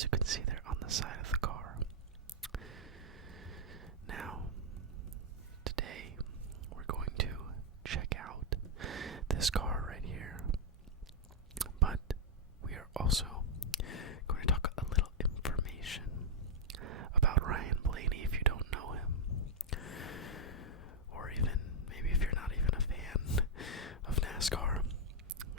as you can see there on the side of the car. Now, today we're going to check out this car right here, but we are also going to talk a little information about Ryan Blaney if you don't know him, or even maybe if you're not even a fan of NASCAR.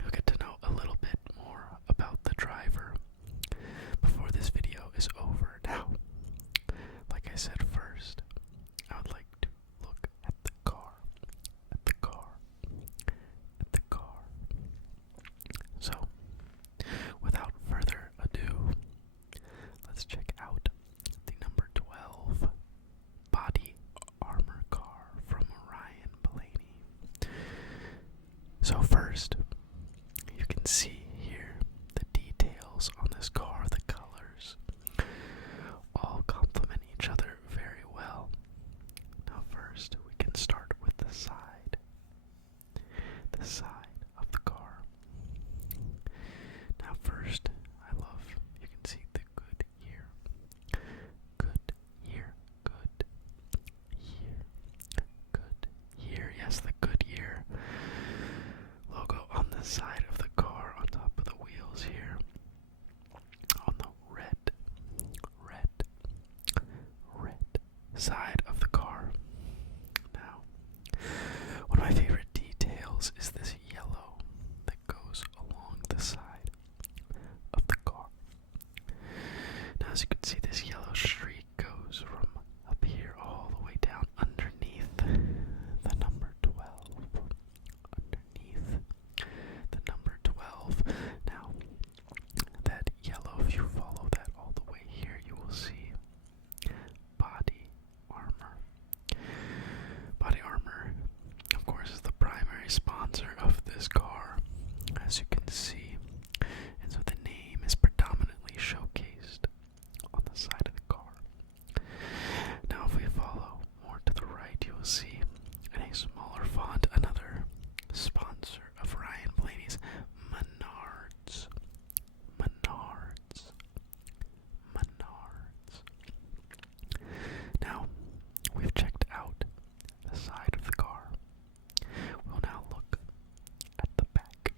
You'll get to know a little bit more about the driver before this video is over. Now, like I said first, I would like to look at the car, at the car, at the car. So, without further ado, let's check out the number 12 body armor car from Ryan Blaney. So first, you can see here the details on this car, the colors, all complement each other very well. Now first, we can start with the side of the car. Now first, I love, you can see the good year, yes, the Goodyear logo on the side of the car, on top of the wheels here, on the red side of the car. Now, one of my favorite details is this yellow that goes along the side of the car. Now, as you can see, this yellow streak goes from up here all the way down underneath the number 12. Underneath the number 12. Now, that yellow, if you follow that all the way here, you will see body armor. Body armor, of course, is the primary sponsor of this car, as you can see. And so the name is predominantly showcased on the side of the car. Now, if we follow more to the right, you will see in a smaller font another sponsor of Ryan Blaney's, Menards. Now, we've checked out the side of the car. We'll now look at the back.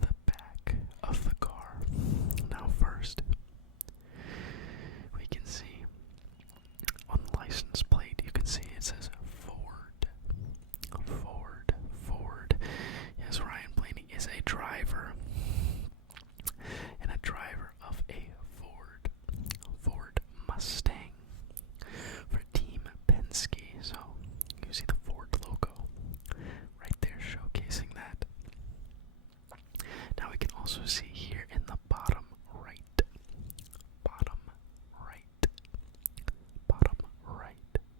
The back of the car. Now first, we can see on the license plate, you can see it says Ford. Yes, Ryan Blaney is a driver, and a driver of a Ford Mustang for Team Penske. So you see the Ford logo right there showcasing that. Now we can also see here in the bottom right,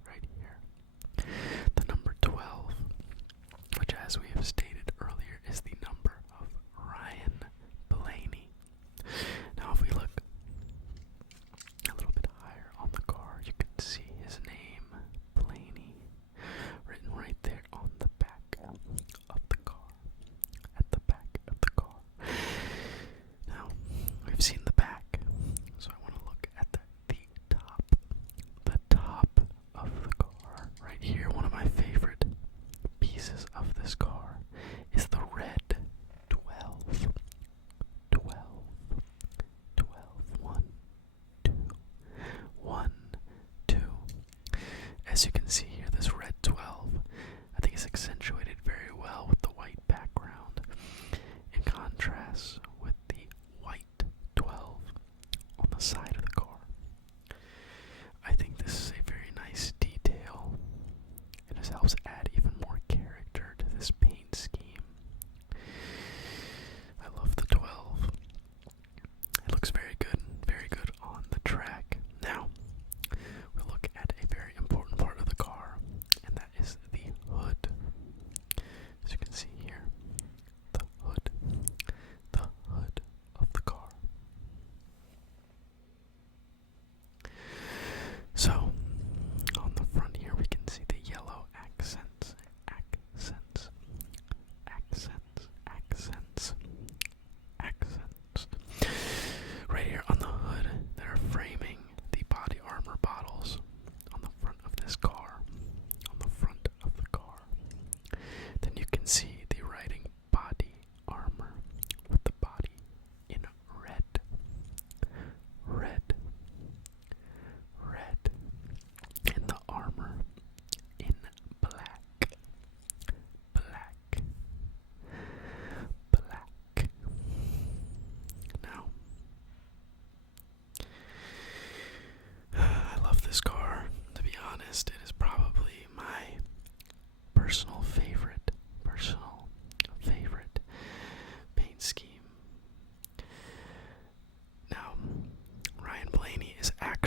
right here, the number 12, which, as we have stated earlier, is the number of Ryan Blaney. Now if we look a little bit higher on the car, you can see his name, Blaney, written right there on the back of the car, at the back of the car. Now, we've seen the back, so I want to look at the top of the car right here. One of my favorite pieces of this car is the red 12. 1, 2. As you can see here, this red 12, I think, is accentuated very well with the white background, in contrast with the white 12 on the side of the car. I think this is a very nice detail. It just helps add even more character to this paint scheme. I love the 12. It looks very good on the track. Now, we'll look at a very important part of the car, and that is the hood. As you can see here, the hood of the car.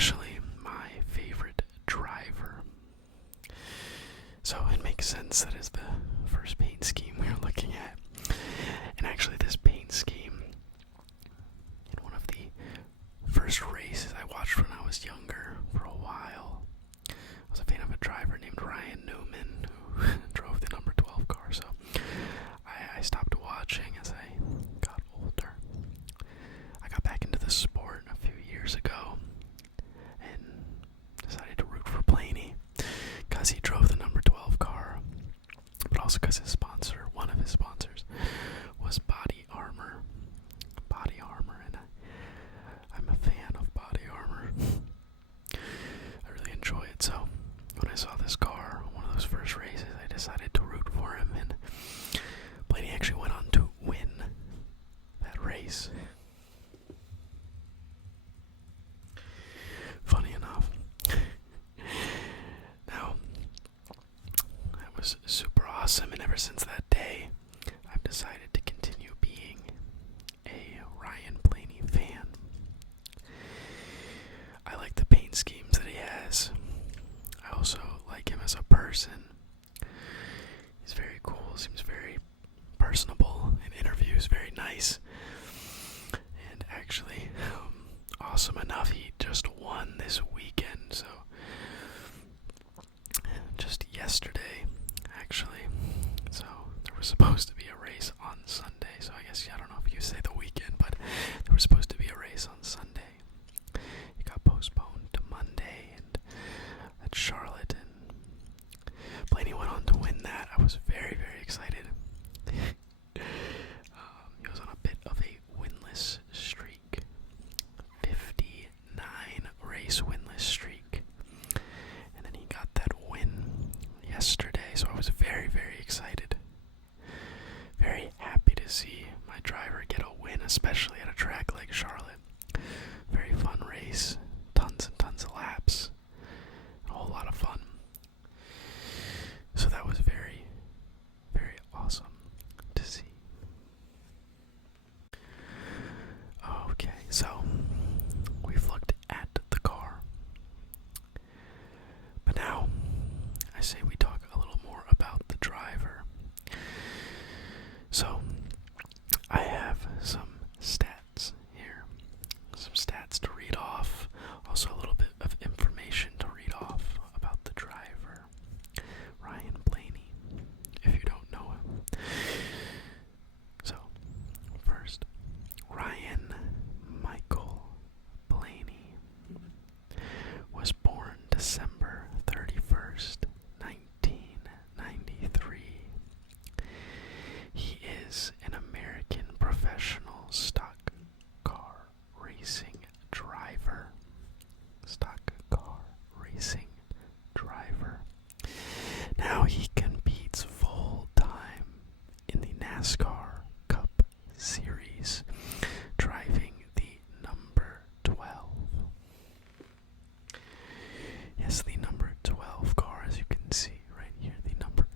actually my favorite driver. So it makes sense that is the first paint scheme we are looking at. And actually this paint scheme, in one of the first races I watched when I was younger for a while, I was a fan of a driver named Ryan Newman who drove the number 12 car, so I stopped watching as I got older. I got back into the sport a few years ago and decided to root for Blaney because he drove the number 12 car, but also because his sponsor, one of his sponsors, was BODYARMOR. BODYARMOR, and I'm a fan of BODYARMOR. I really enjoy it, so when I saw this car, one of those first races, I decided to root for him, and Blaney actually went on to win that race. Funny enough. Now, that was super awesome, and ever since that day, I've decided to continue being a Ryan Blaney fan. I like the paint schemes that he has. I also like him as a person. He's very cool, seems very personable in interviews, very nice. And actually, awesome enough, he just won this weekend, so just yesterday, actually. So there was supposed to be a race on Sunday, so I guess, I don't know if you say the weekend, but there was supposed to be a race on Sunday. It got postponed to Monday, and at Charlotte, and Blaney went on to win that. I was very, very excited. He was on a bit of a winless streak, 59 race winless streak, and then he got that win yesterday, so I was very, very excited. Very happy to see my driver get a win, especially at a track like Charlotte. Very fun race, tons and tons of laps, a whole lot of fun. So that was very, very awesome to see. Okay, so we've looked at the car, but now I say we talk a little more about the driver. So I have some stats here, some stats to read off, also a little bit of information to read off about the driver, Ryan Blaney, if you don't know him. So, first, Ryan Michael Blaney was born December 31st, 1993. He is an American professional stock car racing driver. Stock car racing driver. Now he competes full time in the NASCAR Cup Series, driving the number 12. Yes, the number 12 car, as you can see right here, the number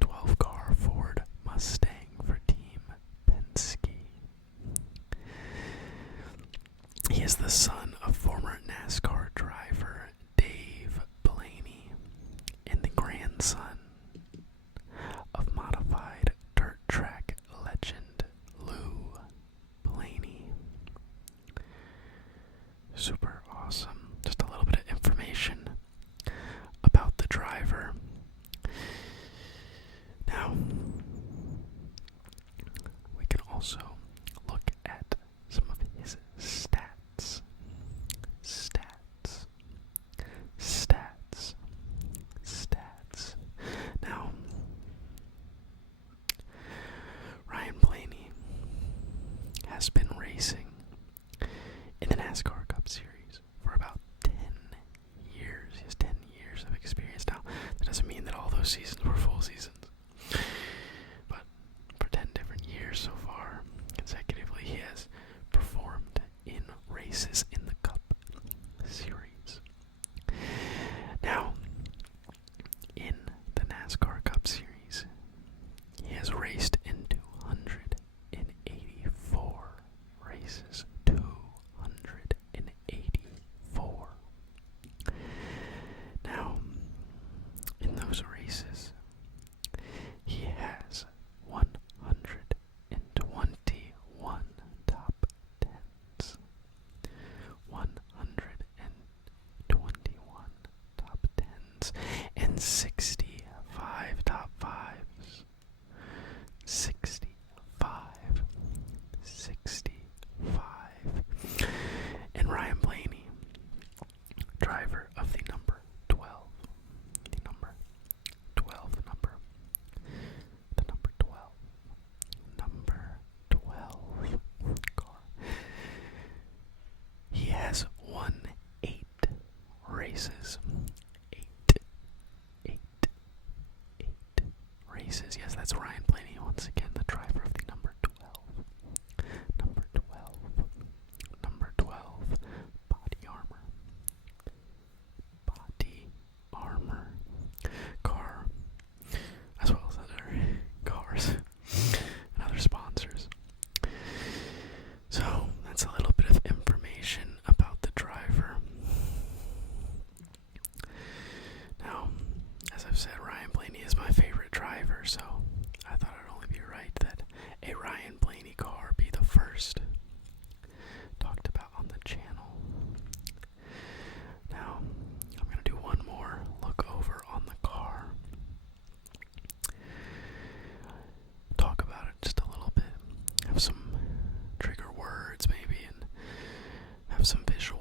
12 car Ford Mustang for Team Penske. He is the son of former NASCAR driver Dave Blaney and the grandson of modified dirt track legend Lou Blaney. Super awesome. Just a little bit of information about the driver. Now, we can also look at some of his stats. Now, Ryan Blaney has been racing in the NASCAR Cup Series for about 10 years. He has 10 years of experience. Now, that doesn't mean that all those seasons were full seasons, but for 10 different years so far, consecutively, he has performed in races in the Cup Series. Now, in the NASCAR Cup Series, he has raced in 284 races. 284 That's Ryan Blaney, once again, the driver of the number 12. Number 12. Number 12. Body armor. Body armor. Car. As well as other cars and other sponsors. So, that's a little bit of information about the driver. Now, as I've said, Ryan Blaney is my favorite driver, so I thought it'd only be right that a Ryan Blaney car be the first talked about on the channel. Now, I'm going to do one more look over on the car. Talk about it just a little bit. Have some trigger words maybe, and have some visuals.